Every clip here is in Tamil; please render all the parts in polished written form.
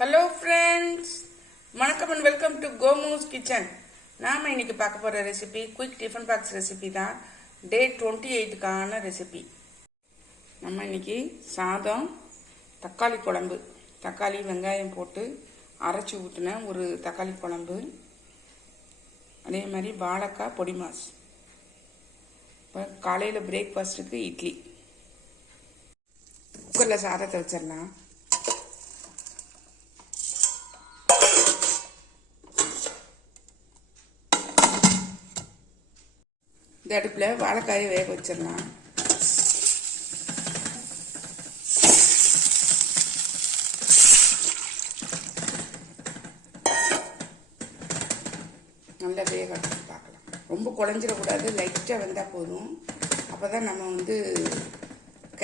ஹலோ ஃப்ரெண்ட்ஸ், வணக்கம் அண்ட் வெல்கம் டு கோமூஸ் கிச்சன். நாம் இன்னைக்கு பார்க்க போகிற recipe quick tiffin box recipe தான். டே 28க்கான ரெசிபி. நம்ம இன்னைக்கு சாதம், தக்காளி குழம்பு, தக்காளி வெங்காயம் போட்டு அரைச்சி ஊற்றின ஒரு தக்காளி குழம்பு, அதே மாதிரி வாழைக்காய் பொடி மாஸ். இப்போ காலையில் பிரேக்ஃபாஸ்ட்டுக்கு இட்லி. குக்கரில் சாதத்தை வச்சிடலாம். இந்த அடுப்பில் வாழைக்காயை வேக வச்சிடலாம். நல்லா வேக பார்க்கலாம். ரொம்ப குழஞ்சிடக்கூடாது, லைட்டாக வெந்தால் போதும். அப்போ தான் நம்ம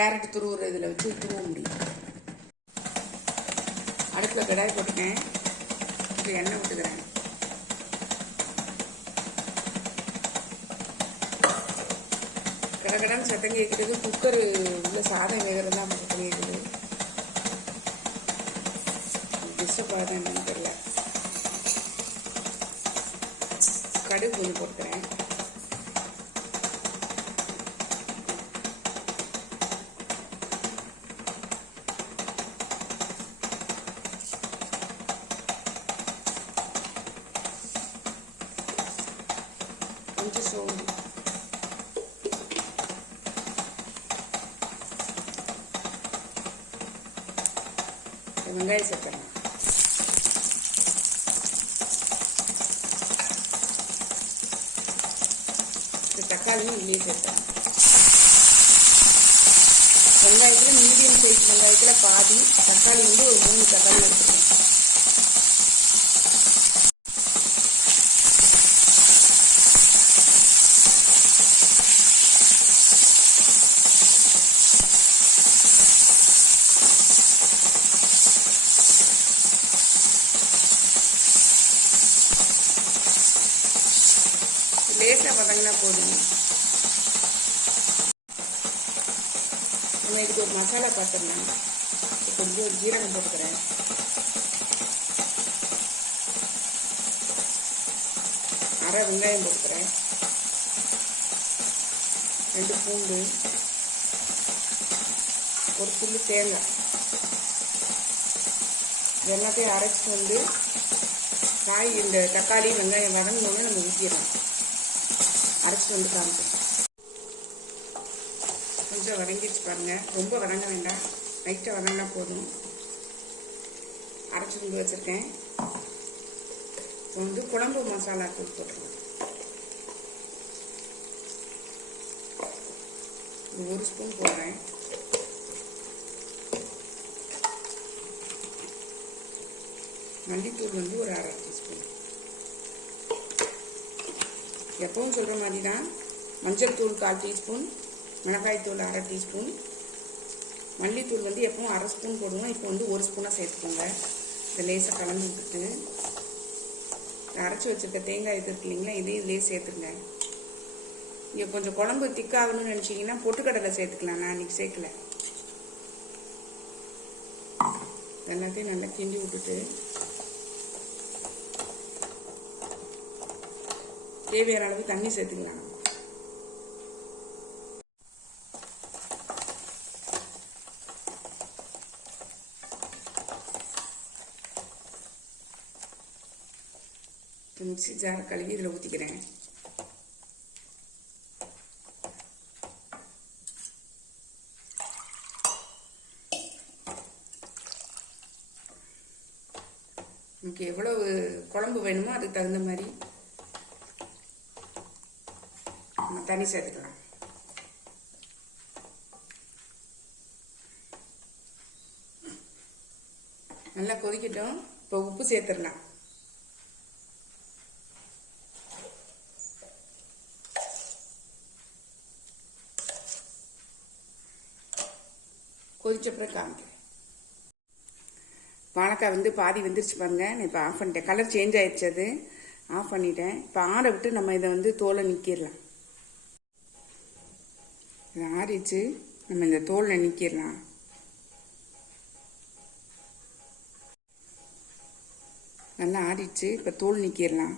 கேரட் துருவுற இதில் வச்சு துருவ முடியும். அடுப்பில் கடாய் போட்டுட்டேன், கொஞ்சம் எண்ணெய் விட்டுக்கிறேன். கடகடான்னு சத்தம் கேட்குறது குக்கர் உள்ள சாதம் வேகிறது தான் சத்தம் கேட்குது. டிஸ்டர்ப் ஆகுது என்னன்னு தெரியல. கடுகு கொஞ்சம் போட்டுக்கிறேன். கொஞ்சம் சோம்பு, வெங்காயம் சேர்த்துடலாம். தக்காளியும் இல்லையே சேர்த்தலாம். வெங்காயத்தில் மீடியம் சைஸ் வெங்காயத்தில் பாதி, தக்காளி ஒரு 3 தக்காளி எடுத்துக்கலாம். லேசாக வதங்கினா போதும். நம்ம இதுக்கு ஒரு மசாலா பார்த்துடலாம். கொஞ்சம் ஜீரகம் போட்டுக்கிறேன், அரை வெங்காயம் போட்டுக்கிறேன், 2 பூண்டு, ஒரு புல்லு தேங்காய். எல்லாத்தையும் அரைச்சிட்டு காய் இந்த தக்காளி வெங்காயம் வதங்கினோன்னு நம்ம ஊற்றிடலாம். அரைச்சிட்டு காமிப்போம். கொஞ்சம் வதங்கிடுச்சு பாருங்க. ரொம்ப வதங்க வேண்டாம், லைட்டாக வதங்கினா போதும். அரைச்சி வச்சுருக்கேன். இப்போ குழம்பு மசாலா தூள் போட்டுருவோம். 1 ஸ்பூன் போடுறேன். மல்லித்தூள் ஒரு 1/2 டீஸ்பூன். எப்பவும் சொல்கிற மாதிரி தான். மஞ்சள் தூள் 1/4 டீஸ்பூன், மிளகாய்த்தூள் 1/2 டீஸ்பூன், மல்லித்தூள் எப்பவும் 1/2 ஸ்பூன் போடுவோம். இப்போ 1 ஸ்பூனாக சேர்த்துக்கோங்க. இதை லேசாக கலந்து விட்டுட்டு அரைச்சி வச்சுருக்க தேங்காய் இருக்கு இல்லைங்களா, இதிலே சேர்த்துருங்க. இங்கே கொஞ்சம் குழம்பு திக்காகணும்னு நினச்சிங்கன்னா பொட்டுக்கடலை சேர்த்துக்கலாம். நான் இன்னைக்கு சேர்க்கல. எல்லாத்தையும் நல்லா கிண்டி விட்டுட்டு தேவையான அளவு தண்ணி சேர்த்துக்கலாம். மிக்ஸி ஜார் கழுவி இதில் ஊற்றிக்கிறேன். நமக்கு எவ்வளவு குழம்பு வேணுமோ அதுக்கு தகுந்த மாதிரி தண்ணி சேர்த்துக்கலாம். நல்லா கொதிக்கட்டும். இப்போ உப்பு சேர்த்துடலாம். கொதிச்சப்பறம் காமிக்கிறேன். வாழைக்காய் பாதி வெந்துருச்சு பாருங்க. நான் இப்போ ஆஃப் பண்ணிட்டேன். கலர் சேஞ்ச் ஆயிடுச்சு, அது ஆஃப் பண்ணிட்டேன். இப்போ ஆற விட்டு நம்ம இதை தோலை நீக்கிடலாம். இது ஆறிச்சு, நம்ம இந்த தோலில் நீக்கிடலாம். நல்லா ஆறிடுச்சு. இப்போ தோல் நீக்கிடலாம்.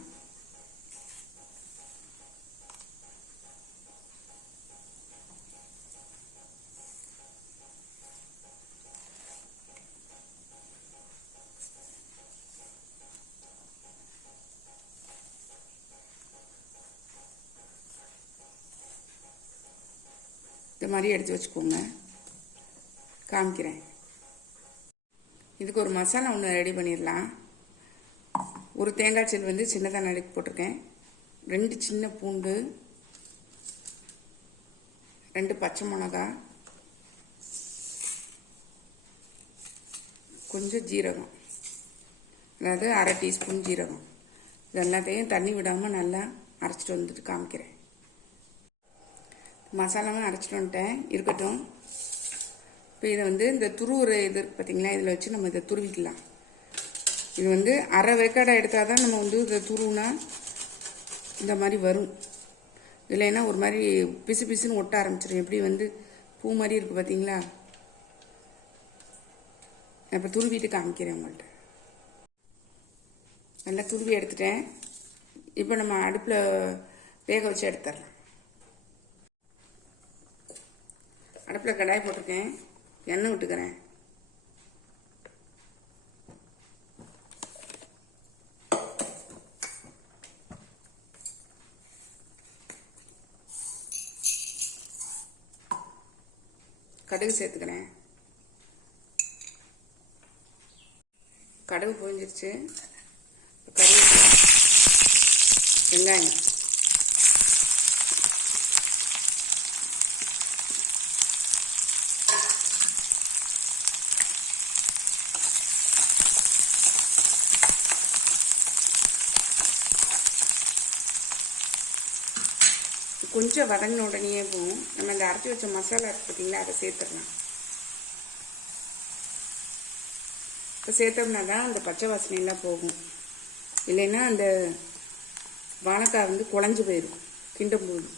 இந்த மாதிரி எடுத்து வச்சுக்கோங்க. காமிக்கிறேன். இதுக்கு ஒரு மசாலா ஒன்று ரெடி பண்ணிடலாம். ஒரு தேங்காய் செல் வந்து சின்னதாக நறுக்கி போட்டிருக்கேன். 2 சின்ன பூண்டு, 2 பச்சை மிளகாய், கொஞ்சம் ஜீரகம், அதாவது அரை டீஸ்பூன் ஜீரகம். இது எல்லாத்தையும் தண்ணி விடாமல் நல்லா அரைச்சிட்டு வந்துட்டு காமிக்கிறேன். மசாலாவும் அரைச்சிட்டு வந்துட்டேன், இருக்கட்டும். இப்போ இதை வந்து இந்த துருவுற இது பார்த்தீங்களா, இதில் வச்சு நம்ம இதை துருவிக்கலாம். இது வந்து அரை வேக்காடாக எடுத்தால் தான் நம்ம வந்து இதை துருவுனா இந்த மாதிரி வரும். இல்லைன்னா ஒரு மாதிரி பிசு பிசுன்னு ஒட்ட ஆரம்பிச்சிடும். எப்படி வந்து பூ மாதிரி இருக்குது பார்த்தீங்களா. இப்போ துருவிட்டு காமிக்கிறேன் உங்கள்கிட்ட. நல்லா துருவி எடுத்துட்டேன். இப்போ நம்ம அடுப்பில் வேக வச்சு எடுத்துடலாம். அடுப்பில் கடாய் போட்டிருக்கேன், எண்ணெய் விட்டுக்கிறேன். கடுகு சேர்த்துக்கிறேன். கடுகு பொரிஞ்சிருச்சு. கருவேப்பிலை, வெங்காயம், கொஞ்சம் வதங்கின உடனே போகும். நம்ம இந்த அரைச்சி வச்ச மசாலா இருக்கு பார்த்தீங்களா, அதை சேர்த்துடலாம். இப்போ சேர்த்தோம்னா தான் அந்த பச்சை வாசனையெல்லாம் போகும். இல்லைன்னா அந்த வாழைக்காய் வந்து குழஞ்சி போயிடும் கிண்டும் போது.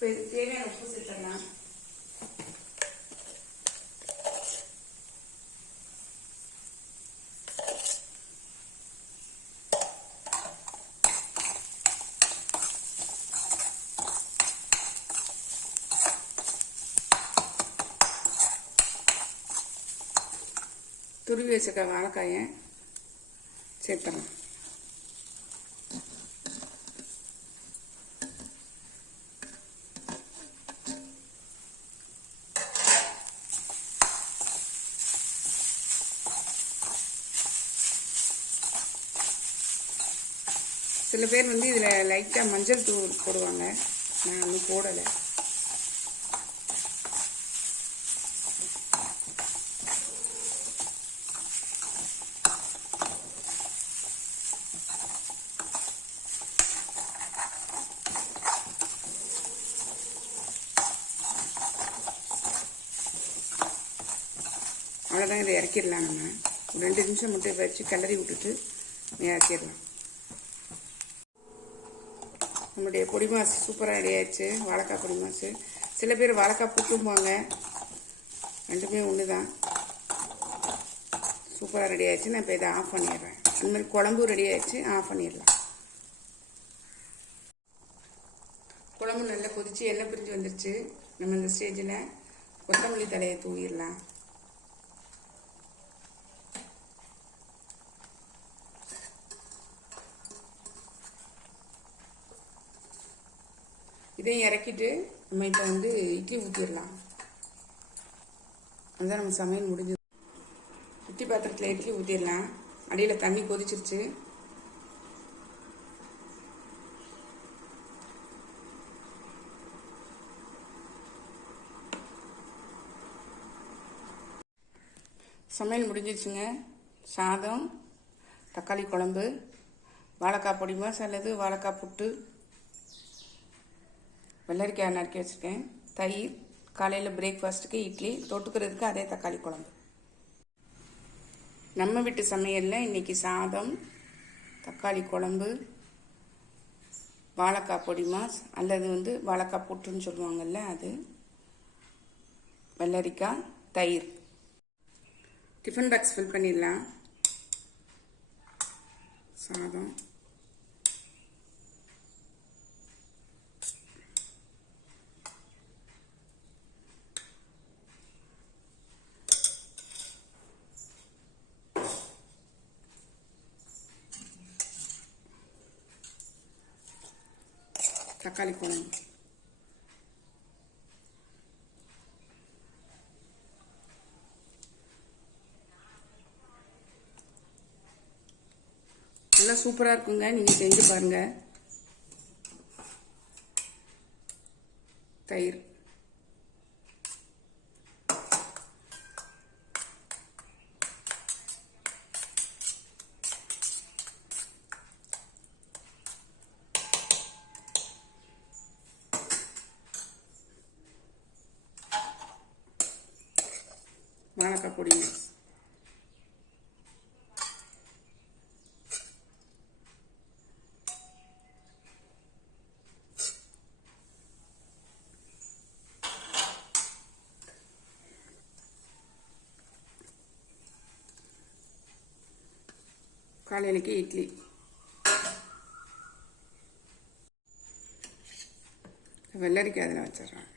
இப்போ இதுக்கு தேவையான உப்பு சேர்த்துடலாம். துருவி வச்சுக்க வாழைக்காயை சேர்த்துடலாம். சில பேர் வந்து இதில் லைட்டாக மஞ்சள் தூள் போடுவாங்க, நான் ஒன்றும் போடலை. அவ்வளோதான், இதை இறக்கிடலாம். நம்ம ஒரு 2 நிமிஷம் மட்டும் வச்சு கிளறி விட்டுட்டு இறக்கிடலாம். நம்மளுடைய பொடி மாசு சூப்பராக ரெடி ஆயிடுச்சு. வாழைக்காய் பொடி மாசு. சில பேர் வாழைக்காய் புட்டும்பாங்க, ரெண்டுமே ஒன்று தான். சூப்பராக ரெடி ஆயிடுச்சு. நான் இப்போ இதை ஆஃப் பண்ணிடுறேன். அந்த மாதிரி குழம்பு ரெடி ஆயிடுச்சு, ஆஃப் பண்ணிடலாம். குழம்பு நல்லா கொதிச்சு எண்ணெய் பிரிஞ்சு வந்துருச்சு. நம்ம இந்த ஸ்டேஜில் கொத்தமல்லி தலையை தூவிடலாம். இதையும் இறக்கிட்டு நம்ம இப்போ வந்து இட்லி ஊற்றிடலாம். அதுதான் நம்ம சமையல் முடிஞ்சது. இட்லி பாத்திரத்தில் இட்லி ஊற்றிடலாம். அடியில் தண்ணி கொதிச்சிருச்சு. சமையல் முடிஞ்சிச்சுங்க. சாதம், தக்காளி குழம்பு, வாழைக்காய் பொடி மாஸ் அல்லது வாழைக்காய் புட்டு, வெள்ளரிக்காய் நறுக்கி வச்சுருக்கேன், தயிர், காலையில் பிரேக்ஃபாஸ்ட்டுக்கு இட்லி, தொட்டுக்கிறதுக்கு அதே தக்காளி குழம்பு. நம்ம வீட்டு சமையலில் இன்றைக்கி சாதம், தக்காளி குழம்பு, வாழைக்காய் பொடி மாஸ் அல்லது வாழைக்காய் புட்டுன்னு சொல்லுவாங்கள்ல அது, வெள்ளரிக்காய், தயிர். டிஃபன் பாக்ஸ் ஃபில் பண்ணிடலாம். சாதம், தக்காளி குழம்பு, நல்லா சூப்பராக இருக்குங்க. நீங்கள் செஞ்சு பாருங்கள். தயிர், வாழைக்காய் பொடி மாஸ், காலையிலக்கு இட்லி. வெள்ளரிக்காய் அதில் வச்சிடறேன்.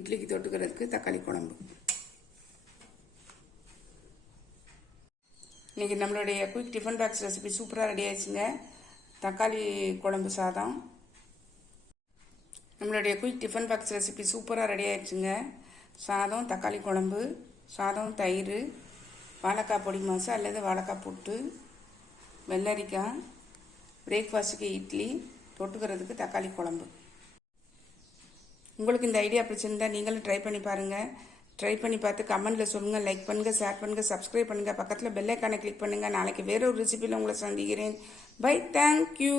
இட்லிக்கு தொட்டுக்கிறதுக்கு தக்காளி குழம்பு. இன்றைக்கி நம்மளுடைய குயிக் டிஃபன் பாக்ஸ் ரெசிபி சூப்பராக ரெடி ஆயிடுச்சுங்க. தக்காளி குழம்பு சாதம். நம்மளுடைய குயிக் டிஃபன் பாக்ஸ் ரெசிபி சூப்பராக ரெடி ஆயிடுச்சுங்க. சாதம், தக்காளி குழம்பு, சாதம், தயிர், வாழைக்காய் பொடி மாசு அல்லது வாழைக்காய் புட்டு, வெள்ளரிக்காய், பிரேக்ஃபாஸ்ட்டுக்கு இட்லி, தொட்டுக்கிறதுக்கு தக்காளி குழம்பு. உங்களுக்கு இந்த ஐடியா பிடிச்சிருந்தா நீங்களும் ட்ரை பண்ணி பாருங்கள். ட்ரை பண்ணி பார்த்து கமெண்ட்டில் சொல்லுங்கள். லைக் பண்ணுங்கள், ஷேர் பண்ணுங்கள், சப்ஸ்கிரைப் பண்ணுங்கள். பக்கத்தில் பெல் ஐக்கானை கிளிக் பண்ணுங்கள். நாளைக்கு வேற ஒரு ரெசிபியில் உங்களை சந்திக்கிறேன். Bye, thank you.